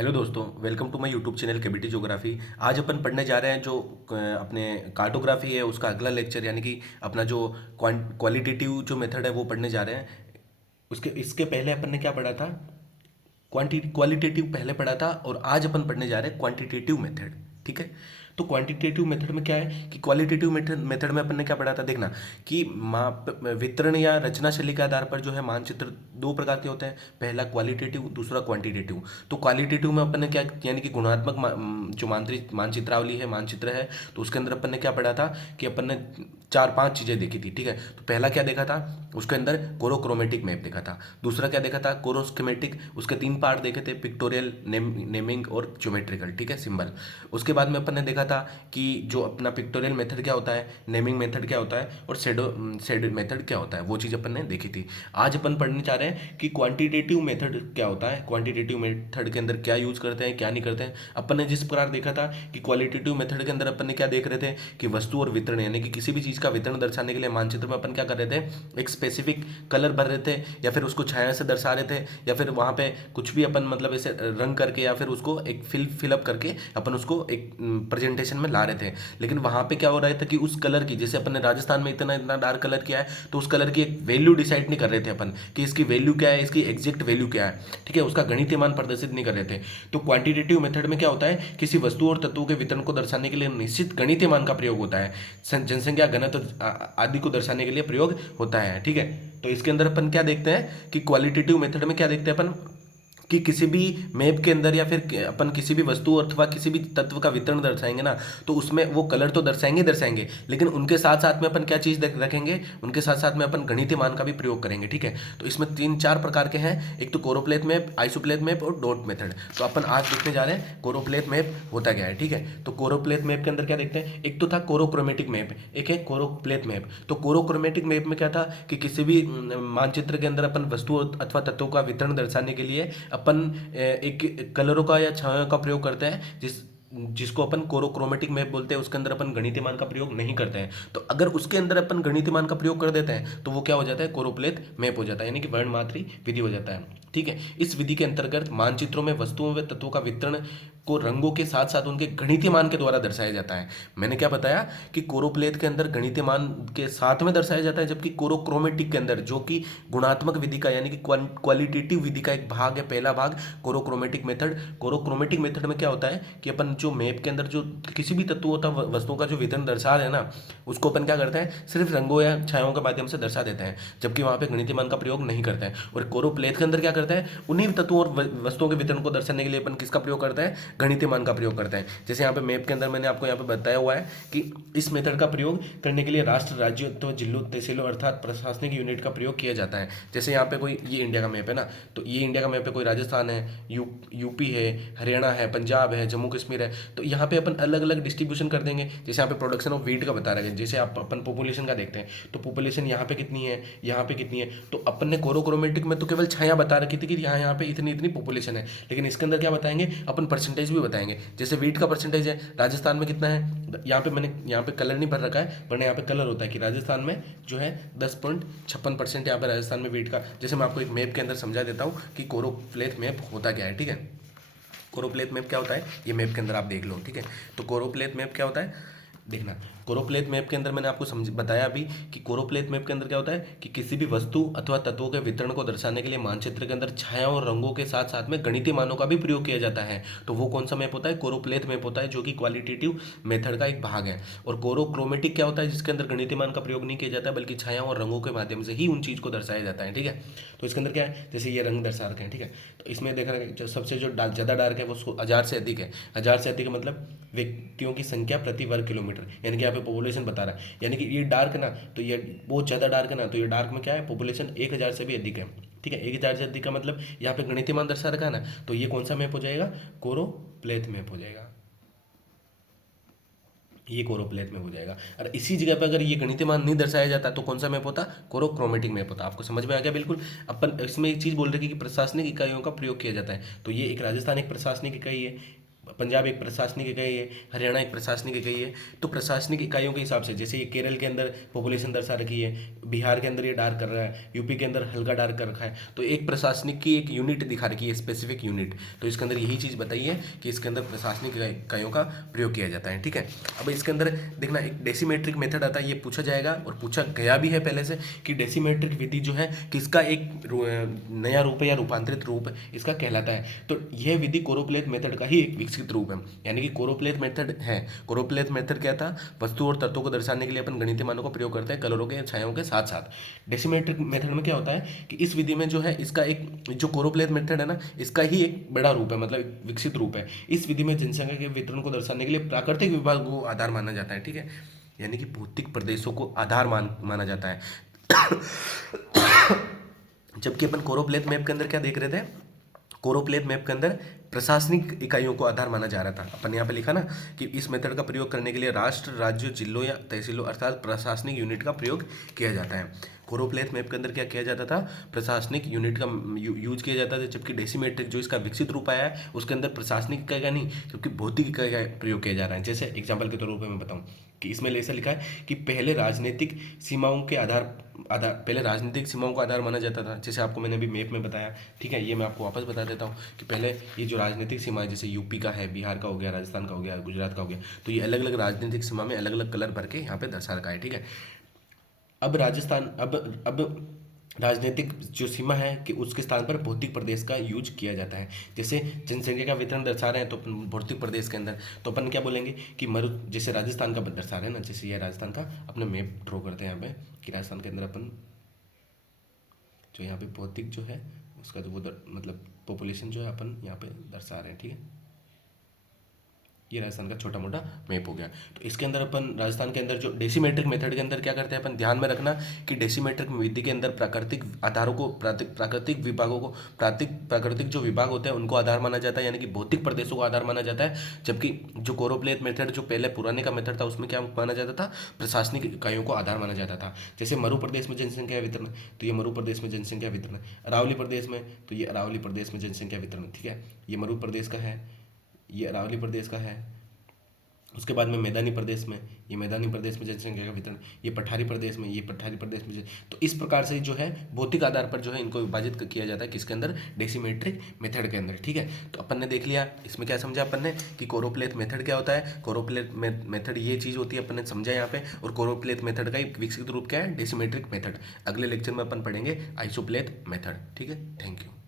Hello दोस्तों, welcome to my YouTube channel KBT geography. आज अपन पढ़ने जा रहे हैं जो अपने कार्टोग्राफी है उसका अगला लेक्चर, यानी कि अपना जो क्वालिटेटिव जो मेथड है वो पढ़ने जा रहे हैं। उसके इसके पहले अपन ने क्या पढ़ा था? क्वालिटेटिव पहले पढ़ा था, और आज अपन पढ़ने जा रहे हैं क्वांटिटेटिव मेथड। ठीक है। तो क्वांटिटेटिव मेथड में क्या है कि क्वालिटेटिव मेथड में अपन ने क्या पढ़ा था, देखना कि माप वितरण या रचना शैली के आधार पर जो है मानचित्र दो प्रकार के होते हैं, पहला क्वालिटेटिव, दूसरा क्वांटिटेटिव। तो क्वालिटेटिव में अपन ने क्या, यानी कि गुणात्मक जो मानचित्रावली है, मानचित्र है, तो उसके अंदर अपन ने क्या पढ़ा था कि अपन ने चार पांच चीजें देखी थी। ठीक है। तो पहला क्या देखा था, उसके अंदर कोरोक्रोमेटिक मैप देखा था। दूसरा क्या देखा था, कोरोस्कीमेटिक, उसके तीन पार्ट देखे थे, पिक्टोरियल, नेमिंग और ज्योमेट्रिकल। ठीक है, सिंबल। उसके बाद में अपन ने देखा था कि जो अपना पिक्टोरियल मेथड क्या होता है, नेमिंग मेथड क्या होता है, और शेडो मेथड क्या होता है, वो चीज़ अपन ने देखी थी। आज अपन पढ़ने चाह रहे हैं कि क्वांटिटेटिव मेथड क्या होता है, क्वांटिटेटिव मेथड के अंदर क्या यूज करते हैं, क्या नहीं करते हैं। अपन ने जिस प्रकार देखा था कि क्वालिटेटिव मेथड के अंदर अपन ने क्या देख रहे थे कि वस्तु और वितरण, यानी कि किसी भी चीज़ का वितरण दर्शाने के लिए मानचित्र में अपन क्या कर रहे थे, एक स्पेसिफिक कलर भर रहे थे, या फिर उसको छाया से दर्शा रहे थे, या फिर वहाँ पे कुछ भी अपन मतलब ऐसे रंग करके, या फिर उसको एक फिलअप करके अपन उसको एक प्रेजेंटेशन में ला रहे थे। लेकिन वहाँ पे क्या हो रहा था कि उस कलर की, जैसे अपन ने राजस्थान में इतना इतना डार्क कलर किया है, तो उस कलर की एक वैल्यू डिसाइड नहीं कर रहे थे अपन कि इसकी वैल्यू क्या है, इसकी एग्जैक्ट वैल्यू क्या है। ठीक है, उसका गणितीय मान प्रदर्शित नहीं कर रहे थे। तो क्वांटिटेटिव मेथड में क्या होता है, किसी वस्तु और तत्वों के वितरण को दर्शाने के लिए निश्चित गणितीय मान का प्रयोग होता है, जनसंख्या, घनत्व आदि को दर्शाने के लिए प्रयोग होता है। ठीक है। तो इसके अंदर अपन क्या देखते हैं कि क्वालिटेटिव मेथड में क्या देखते हैं अपन कि किसी भी मैप के अंदर, या फिर अपन किसी भी वस्तु अथवा किसी भी तत्व का वितरण दर्शाएंगे ना, तो उसमें वो कलर तो दर्शाएंगे दर्शाएंगे, लेकिन उनके साथ साथ में अपन क्या चीज़ रखेंगे, उनके साथ साथ में अपन गणितीय मान का भी प्रयोग करेंगे। ठीक है। तो इसमें तीन चार प्रकार के हैं, एक तो कोरोप्लेथ मैप, आइसोप्लेथ मैप और डॉट मेथड। तो अपन आज देखने जा रहे हैं कोरोप्लेथ मैप होता क्या है। ठीक है। तो कोरोप्लेथ मैप के अंदर क्या देखते हैं, एक तो था कोरोक्रोमेटिक मैप, एक है कोरोप्लेथ मैप। तो कोरोक्रोमेटिक मैप में क्या था कि किसी भी मानचित्र के अंदर अपन वस्तु अथवा तत्वों का वितरण दर्शाने के लिए अपन एक कलरों का या छाया का प्रयोग करते हैं, जिसको अपन कोरोक्रोमेटिक मैप बोलते हैं। उसके अंदर अपन गणितीय मान का प्रयोग नहीं करते हैं। तो अगर उसके अंदर अपन गणितीय मान का प्रयोग कर देते हैं तो वो क्या हो जाता है, कोरोप्लेथ मैप हो जाता है, यानी कि वर्णमात्री विधि हो जाता है। ठीक है। इस विधि के अंतर्गत मानचित्रों में वस्तुओं व तत्वों का वितरण को रंगों के साथ साथ उनके गणितीय मान के द्वारा दर्शाया जाता है। मैंने क्या बताया कि कोरोप्लेथ के अंदर गणितीय मान के साथ में दर्शाया जाता है, जबकि कोरोक्रोमेटिक के अंदर, जो कि गुणात्मक विधि का यानी कि क्वालिटेटिव विधि का एक भाग है, पहला भाग कोरोक्रोमेटिक मेथड। कोरोक्रोमेटिक मेथड में क्या होता है कि अपन जो मैप के अंदर जो किसी भी तत्व होता है, वस्तुओं का जो वितरण दर्शा रहे हैं ना, उसको अपन क्या करते हैं, सिर्फ रंगों या छायाओं के माध्यम से दर्शा देते हैं, जबकि वहाँ पे गणितीय मान का प्रयोग नहीं करते हैं। और कोरोप्लेथ के अंदर क्या करते हैं, उन्हीं तत्वों और वस्तुओं के वितरण को दर्शाने के लिए अपन किसका प्रयोग करते हैं, गणितीय मान का प्रयोग करते हैं। जैसे यहाँ पे मैप के अंदर मैंने आपको यहाँ पे बताया हुआ है कि इस मेथड का प्रयोग करने के लिए राष्ट्र, राज्यों, तो जिलों, तहसीलों अर्थात प्रशासनिक यूनिट का प्रयोग किया जाता है। जैसे यहाँ पे कोई, ये इंडिया का मैप है ना, तो ये इंडिया का मैप है, कोई राजस्थान है, यूपी है, हरियाणा है, पंजाब है, जम्मू कश्मीर है। तो यहाँ पे अपन अलग अलग डिस्ट्रीब्यूशन कर देंगे। जैसे यहाँ पे प्रोडक्शन ऑफ व्हीट का बता रहे हैं, जैसे आप अपन पॉपुलेशन का देखते हैं, तो पॉपुलेशन यहाँ पे कितनी है, यहाँ पे कितनी है। तो अपन ने कोरोक्रोमेटिक में तो केवल छाया बता रखी थी कि यहाँ यहाँ पे इतनी इतनी पॉपुलेशन है, लेकिन इसके अंदर क्या बताएंगे, अपन परसेंटेज भी बताएंगे। जैसे व्हीट का परसेंटेज है, राजस्थान में कितना है, यहाँ पे मैंने यहाँ पे कलर नहीं भर रखा है, वरना यहाँ पे कलर होता है कि राजस्थान में जो है 10.56% यहाँ पे राजस्थान में व्हीट का। जैसे मैं आपको एक मैप के अंदर समझा देता हूँ कि कोरोप्लेथ मैप होता क्या है। ठीक है। कोरोप्लेथ मैप क्या होता है, ये मैप के अंदर आप देख लो। ठीक है। तो कोरोप्लेथ मैप क्या होता है, देखना। कोरोप्लेथ मैप के अंदर मैंने आपको समझ बताया अभी कि कोरोप्लेथ मैप के अंदर क्या होता है कि किसी भी वस्तु अथवा तत्वों के वितरण को दर्शाने के लिए मानचित्र के अंदर छाया और रंगों के साथ साथ में गणितीय मानों का भी प्रयोग किया जाता है। तो वो कौन सा मैप होता है, कोरोप्लेथ मैप होता है, जो कि क्वालिटेटिव मेथड का एक भाग है। और कोरोक्रोमेटिक क्या होता है, जिसके अंदर गणितीय मान का प्रयोग नहीं किया जाता, बल्कि छाया और रंगों के माध्यम से ही उन चीज को दर्शाया जाता है। ठीक है। तो इसके अंदर क्या है, जैसे ये रंग दर्शा रखे हैं। ठीक है। तो इसमें देख रहे हैं जो सबसे जो ज़्यादा डार्क है वो 1000 से अधिक है। 1000 से अधिक मतलब व्यक्तियों की संख्या प्रति वर्ग किलोमीटर, यानी कि यहाँ पे पॉपुलेशन बता रहा है, यानी कि ये डार्क ना, तो ये बहुत ज़्यादा डार्क है ना, तो ये डार्क में क्या है, पॉपुलेशन 1000 से भी अधिक है। ठीक है। 1000 से अधिक का मतलब यहाँ पे गणितीय मान दर्शा रखा है ना, तो ये कौन सा मैप हो जाएगा, कोरोप्लेथ मैप हो जाएगा। ये कोरोप्लेथ में हो जाएगा। और इसी जगह पे अगर ये गणितीय मान नहीं दर्शाया जाता तो कौन सा मैप होता, कोरोक्रोमेटिक मैप होता। आपको समझ में आ गया बिल्कुल। अपन इसमें एक चीज़ बोल रहे हैं कि प्रशासनिक इकाइयों का प्रयोग किया जाता है, तो ये एक राजस्थान एक प्रशासनिक इकाई है, पंजाब एक प्रशासनिक इकाई है, हरियाणा एक प्रशासनिक इकाई है। तो प्रशासनिक इकाइयों के हिसाब से जैसे ये केरल के अंदर पॉपुलेशन दर्शा रखी है, बिहार के अंदर ये डार्क कर रहा है, यूपी के अंदर हल्का डार्क कर रखा है, तो एक प्रशासनिक की एक यूनिट दिखा रखी है, स्पेसिफिक यूनिट। तो इसके अंदर यही चीज़ बताई है कि इसके अंदर प्रशासनिक इकाइयों का प्रयोग किया जाता है, ठीक है। अब इसके अंदर देखना एक डेसीमेट्रिक मेथड आता है, ये पूछा जाएगा और पूछा गया भी है पहले से कि डेसीमेट्रिक विधि जो है किसका एक नया रूप है या रूपांतरित रूप इसका कहलाता है। तो यह विधि कोरोप्लेथ मेथड का ही एक विकसित रूप है, यानी कि कोरोप्लेथ मेथड है। कोरोप्लेथ मेथड क्या था, वस्तु और तत्वों को दर्शाने के लिए अपन गणितीय मानों का प्रयोग करते हैं कलरों के छायाओं के साथ साथ। डेसीमेट्रिक मेथड में क्या होता है कि इस विधि में जो है इसका एक जो कोरोप्लेथ मेथड है ना, इसका ही एक बड़ा रूप है, मतलब एक विकसित रूप है। इस विधि में जनसंख्या के वितरण को दर्शाने के लिए प्राकृतिक विभाग को आधार माना जाता है, ठीक है, यानी कि भौतिक प्रदेशों को आधार माना जाता है। जबकि अपन कोरोप्लेथ मैप के अंदर क्या देख रहे थे, कोरोप्लेथ मैप के अंदर प्रशासनिक इकाइयों को आधार माना जा रहा था। अपन यहाँ पे लिखा ना कि इस मेथड का प्रयोग करने के लिए राष्ट्र, राज्यों, जिलों या तहसीलों अर्थात प्रशासनिक यूनिट का प्रयोग किया जाता है। कोरोप्लेथ मैप के अंदर क्या किया जाता था, प्रशासनिक यूनिट का यूज किया जाता था। जबकि डेसीमेट्रिक जो इसका विकसित रूप आया है उसके अंदर प्रशासनिक इकाई का नहीं, क्योंकि भौतिक इकाई का प्रयोग किया जा रहा है। जैसे एग्जाम्पल के तौर पर मैं बताऊँ कि इसमें ऐसा लिखा है कि पहले राजनीतिक सीमाओं के आधार पहले राजनीतिक सीमाओं का आधार माना जाता था, जैसे आपको मैंने अभी मैप में बताया, ठीक है। ये मैं आपको वापस बता देता हूँ कि पहले ये जो राजनीतिक सीमा है, जैसे यूपी का है, बिहार का हो गया, राजस्थान का हो गया, गुजरात का हो गया, तो ये अलग अलग राजनीतिक सीमा में अलग अलग कलर भर के यहाँ पे दर्शा रखा है, ठीक है। अब राजस्थान अब राजनीतिक जो सीमा है कि उसके स्थान पर भौतिक प्रदेश का यूज किया जाता है। जैसे जनसंख्या का वितरण दर्शा रहे हैं तो अपन भौतिक प्रदेश के अंदर तो अपन क्या बोलेंगे कि जैसे राजस्थान का दर्शा रहे हैं ना, जैसे ये राजस्थान का अपना मैप ड्रॉ करते हैं यहाँ पे कि राजस्थान के अंदर अपन जो यहाँ पे भौतिक जो है उसका जो वो मतलब पॉपुलेशन जो है अपन यहाँ पे दर्शा रहे हैं, ठीक है। ये राजस्थान का छोटा मोटा मैप हो गया। तो इसके अंदर अपन राजस्थान के अंदर जो डेसीमेट्रिक मेथड के अंदर क्या करते हैं अपन, ध्यान में रखना कि डेसीमेट्रिक विधि के अंदर प्राकृतिक आधारों को प्राकृतिक विभागों को प्राकृतिक जो विभाग होते हैं उनको आधार माना जाता है, यानी कि भौतिक प्रदेशों को आधार माना जाता है। जबकि जो कोरोप्लेथ मेथड जो पहले पुराने का मेथड था उसमें क्या माना जाता था, प्रशासनिक इकाइयों को आधार माना जाता था। जैसे मरु प्रदेश में जनसंख्या वितरण, तो ये मरु प्रदेश में जनसंख्या वितरण, अरावली प्रदेश में तो ये अरावली प्रदेश में जनसंख्या वितरण, ठीक है। ये मरु प्रदेश का है, ये अरावली प्रदेश का है। उसके बाद में मैदानी प्रदेश में, ये मैदानी प्रदेश में जनसंख्या का वितरण, ये पठारी प्रदेश में, ये पठारी प्रदेश में। तो इस प्रकार से जो है भौतिक आधार पर जो है इनको विभाजित किया जाता है किसके अंदर, डेसीमेट्रिक मेथड के अंदर, ठीक है। तो अपन ने देख लिया इसमें क्या समझा अपन ने कि कोरोप्लेथ मेथड क्या होता है। कोरोप्लेथ मेथड ये चीज़ होती है अपन ने समझा यहाँ पे, और कोरोप्लेथ मेथड का एक विकसित रूप क्या है, डेसीमेट्रिक मेथड। अगले लेक्चर में अपन पढ़ेंगे आइसोप्लेथ मेथड, ठीक है। Thank you.